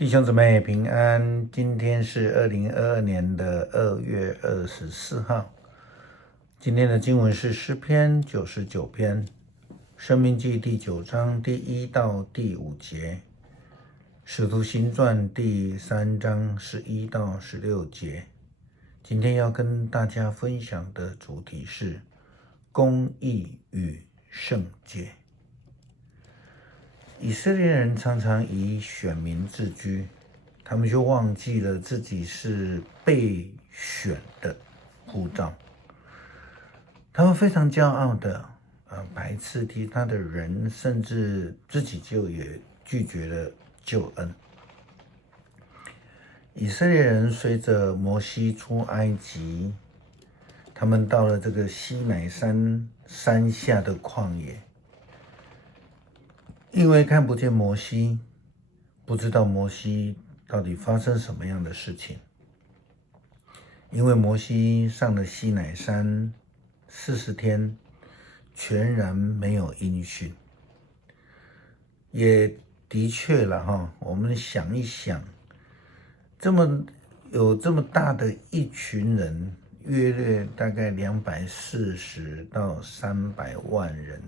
弟兄姊妹平安，今天是2022年的2月24号。今天的经文是诗篇99篇，申命记第9章第1到第5节，使徒行传第3章11到16节。今天要跟大家分享的主题是公义与圣洁。以色列人常常以选民自居，他们就忘记了自己是被选的呼召。他们非常骄傲的排斥其他的人，甚至自己就也拒绝了救恩。以色列人随着摩西出埃及，他们到了这个西乃山下的旷野，因为看不见摩西，不知道摩西到底发生什么样的事情。因为摩西上了西乃山40天，全然没有音讯。也的确了我们想一想，这么大的一群人，约略大概240到300万人，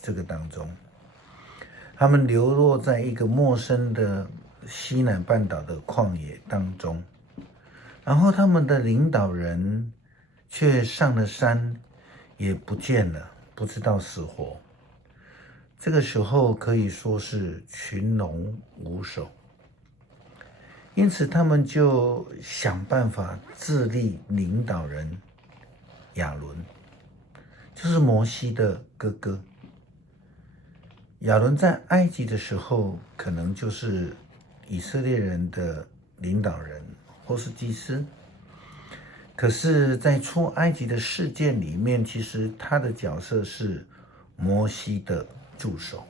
这个当中，他们流落在一个陌生的西乃半岛的旷野当中，然后他们的领导人却上了山，也不见了，不知道死活。这个时候可以说是群龙无首，因此他们就想办法自立领导人亚伦，就是摩西的哥哥。亚伦在埃及的时候，可能就是以色列人的领导人或是祭司。可是在出埃及的事件里面，其实他的角色是摩西的助手。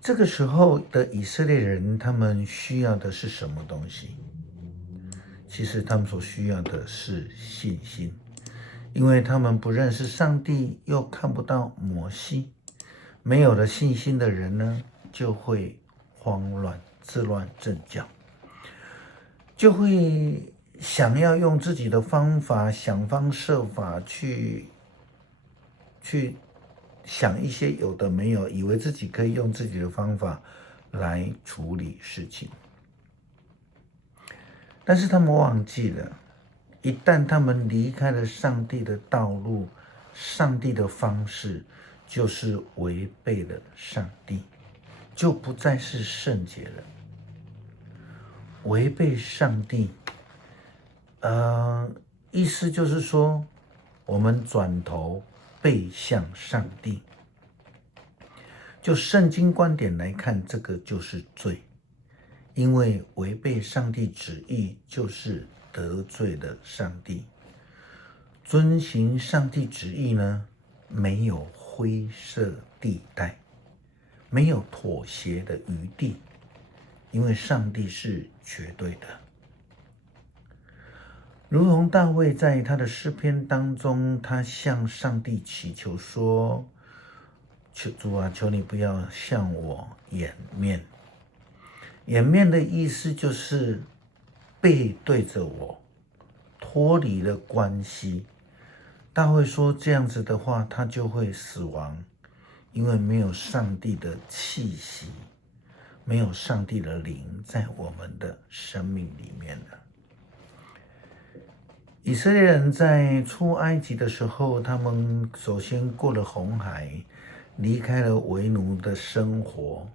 这个时候的以色列人，他们需要的是什么东西？其实他们所需要的是信心，因为他们不认识上帝，又看不到摩西。没有了信心的人呢，就会慌乱、自乱阵脚，就会想要用自己的方法，想方设法去想一些有的没有，以为自己可以用自己的方法来处理事情。但是他们忘记了，一旦他们离开了上帝的道路，上帝的方式，就是违背了上帝，就不再是圣洁了。违背上帝，意思就是说，我们转头背向上帝。就圣经观点来看，这个就是罪，因为违背上帝旨意就是得罪了上帝。遵行上帝旨意呢，没有灰色地带，没有妥协的余地，因为上帝是绝对的。如同大卫在他的诗篇当中，他向上帝祈求说，主啊，求你不要向我掩面。掩面的意思就是背对着我，脱离了关系。大卫说这样子的话，他就会死亡，因为没有上帝的气息，没有上帝的灵在我们的生命里面了。以色列人在出埃及的时候，他们首先过了红海，离开了为奴的生活，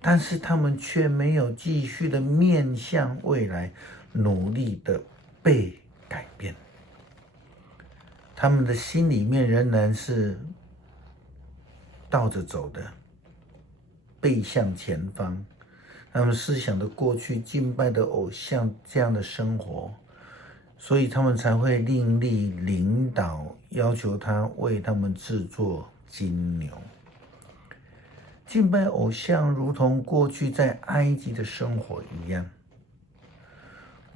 但是他们却没有继续的面向未来，努力的被改变。他们的心里面仍然是倒着走的，背向前方。他们思想的过去敬拜的偶像这样的生活，所以他们才会另立领导，要求他为他们制作金牛。敬拜偶像如同过去在埃及的生活一样。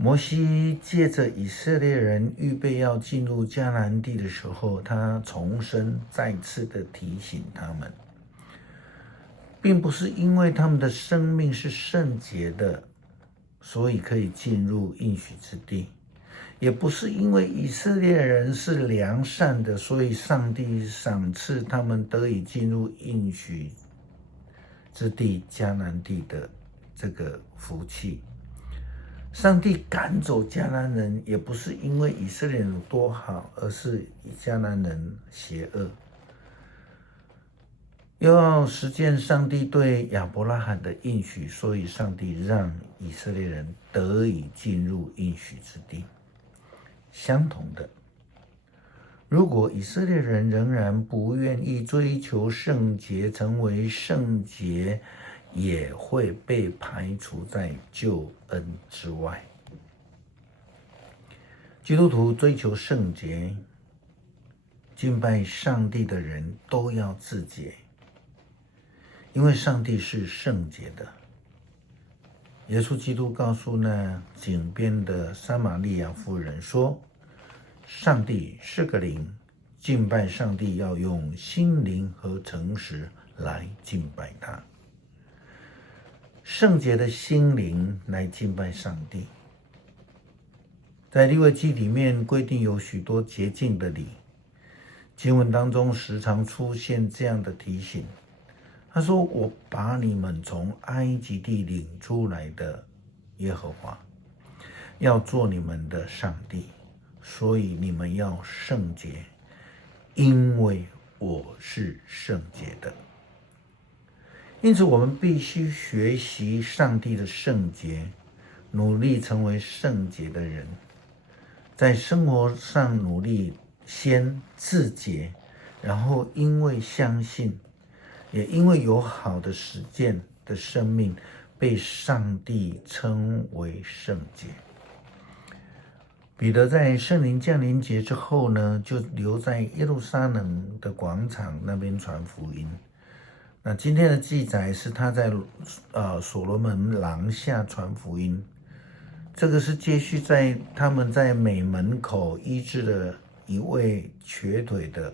摩西借着以色列人预备要进入迦南地的时候，他重申再次的提醒他们，并不是因为他们的生命是圣洁的，所以可以进入应许之地，也不是因为以色列人是良善的，所以上帝赏赐他们得以进入应许之地迦南地的这个福气。上帝赶走迦南人，也不是因为以色列人有多好，而是迦南人邪恶。又要实践上帝对亚伯拉罕的应许，所以上帝让以色列人得以进入应许之地。相同的，如果以色列人仍然不愿意追求圣洁，成为圣洁，也会被排除在救恩之外。基督徒追求圣洁，敬拜上帝的人都要自洁，因为上帝是圣洁的。耶稣基督告诉那井边的撒玛利亚妇人说，上帝是个灵，敬拜上帝要用心灵和诚实来敬拜他。圣洁的心灵来敬拜上帝。在利未记里面规定有许多洁净的礼，经文当中时常出现这样的提醒。他说，我把你们从埃及地领出来的耶和华，要做你们的上帝，所以你们要圣洁，因为我是圣洁的。因此我们必须学习上帝的圣洁，努力成为圣洁的人，在生活上努力先自洁，然后因为相信，也因为有好的实践的生命，被上帝称为圣洁。彼得在圣灵降临节之后呢，就留在耶路撒冷的广场那边传福音。那今天的记载是他在所罗门廊下传福音，这个是接续在他们在美门口医治了一位瘸腿的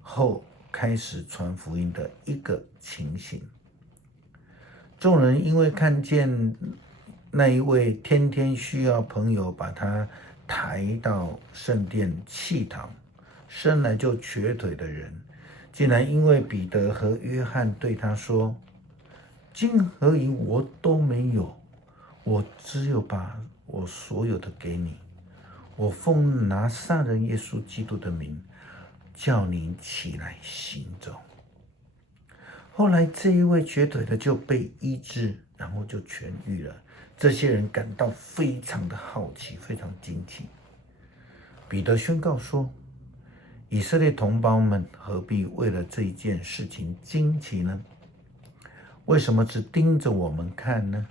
后开始传福音的一个情形。众人因为看见那一位天天需要朋友把他抬到圣殿乞讨，生来就瘸腿的人，竟然因为彼得和约翰对他说，金和银我都没有，我只有把我所有的给你，我奉拿撒勒人耶稣基督的名叫你起来行走。后来这一位瘸腿的就被医治，然后就痊愈了。这些人感到非常的好奇，非常惊奇。彼得宣告说，以色列同胞们何必为了这一件事情惊奇呢？为什么只盯着我们看呢？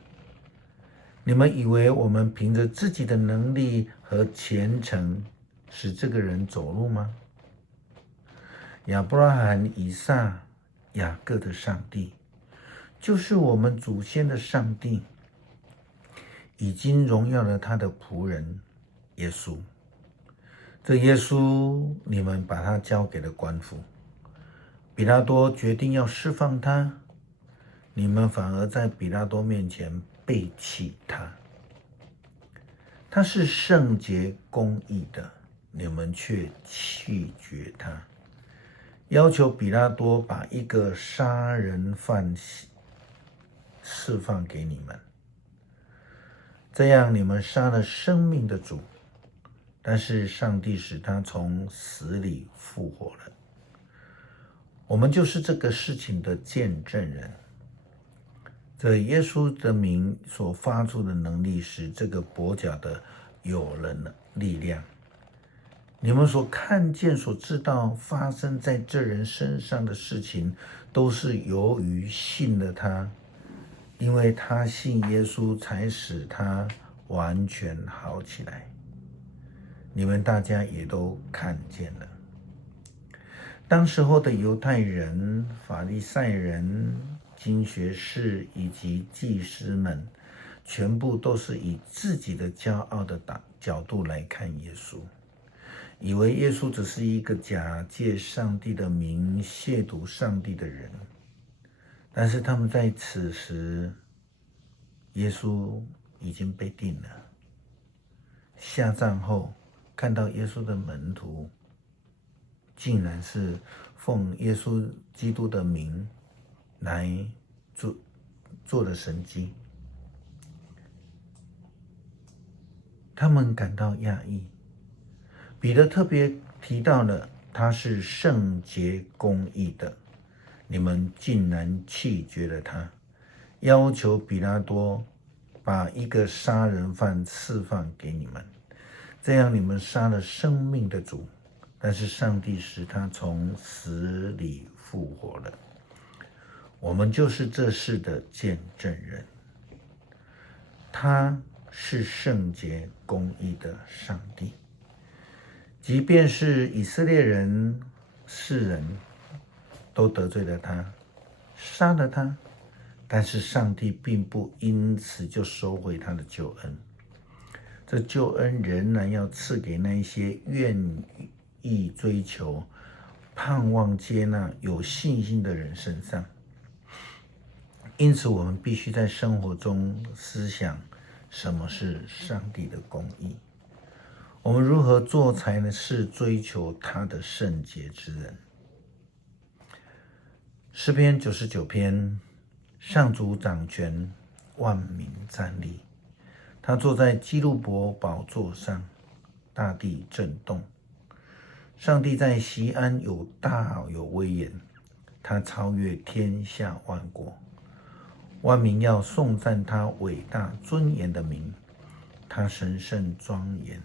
你们以为我们凭着自己的能力和虔诚使这个人走路吗？亚伯拉罕、以撒、雅各的上帝，就是我们祖先的上帝，已经荣耀了他的仆人耶稣。这耶稣，你们把他交给了官府，比拉多决定要释放他，你们反而在比拉多面前背弃他。他是圣洁公义的，你们却弃绝他，要求比拉多把一个杀人犯释放给你们，这样你们杀了生命的主，但是上帝使他从死里复活了。我们就是这个事情的见证人。这耶稣的名所发出的能力，使这个跛脚的有了力量。你们所看见、所知道发生在这人身上的事情，都是由于信了他，因为他信耶稣，才使他完全好起来。你们大家也都看见了。当时候的犹太人、法利赛人、经学士以及祭司们，全部都是以自己的骄傲的角度来看耶稣，以为耶稣只是一个假借上帝的名亵渎上帝的人。但是他们在此时，耶稣已经被定了。下葬后，看到耶稣的门徒，竟然是奉耶稣基督的名来做了神迹，他们感到讶异。彼得特别提到了他是圣洁公义的，你们竟然弃绝了他，要求彼拉多把一个杀人犯释放给你们，这样你们杀了生命的主，但是上帝使他从死里复活了。我们就是这事的见证人。他是圣洁公义的上帝，即便是以色列人、世人都得罪了他，杀了他，但是上帝并不因此就收回他的救恩。这救恩仍然要赐给那些愿意追求、盼望接纳、有信心的人身上。因此，我们必须在生活中思想什么是上帝的公义，我们如何做才能是追求他的圣洁之人。诗篇99篇，上主掌权，万民站立。他坐在基路伯宝座上，大地震动。上帝在锡安有大有威严，他超越天下万国。万民要颂赞他伟大尊严的名，他神圣庄严。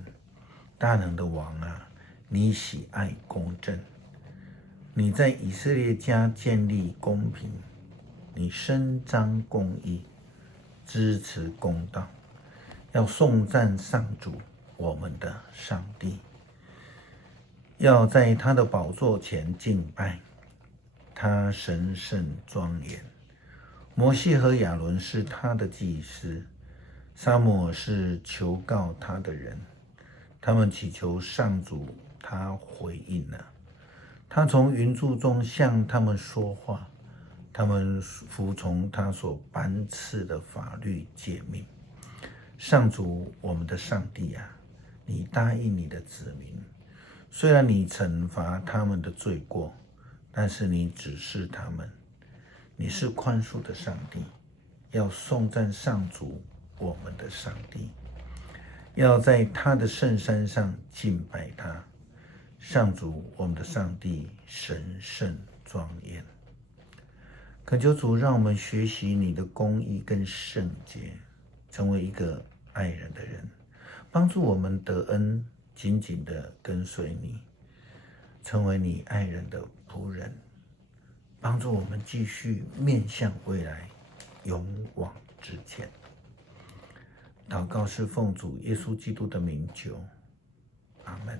大能的王啊，你喜爱公正，你在以色列家建立公平，你伸张公义，支持公道。要颂赞上主，我们的上帝，要在他的宝座前敬拜，他神圣庄严。摩西和亚伦是他的祭司，撒母耳是求告他的人。他们祈求上主，他回应了。他从云柱中向他们说话，他们服从他所颁赐的法律诫命。上主，我们的上帝啊，你答应你的子民，虽然你惩罚他们的罪过，但是你指示他们。你是宽恕的上帝，要颂赞上主，我们的上帝，要在他的圣山上敬拜他。上主，我们的上帝，神圣庄严。恳求主让我们学习你的公义跟圣洁，成为一个爱人的人，帮助我们得恩，紧紧的跟随你，成为你爱人的仆人，帮助我们继续面向未来，勇往直前。祷告是奉主耶稣基督的名求，阿们。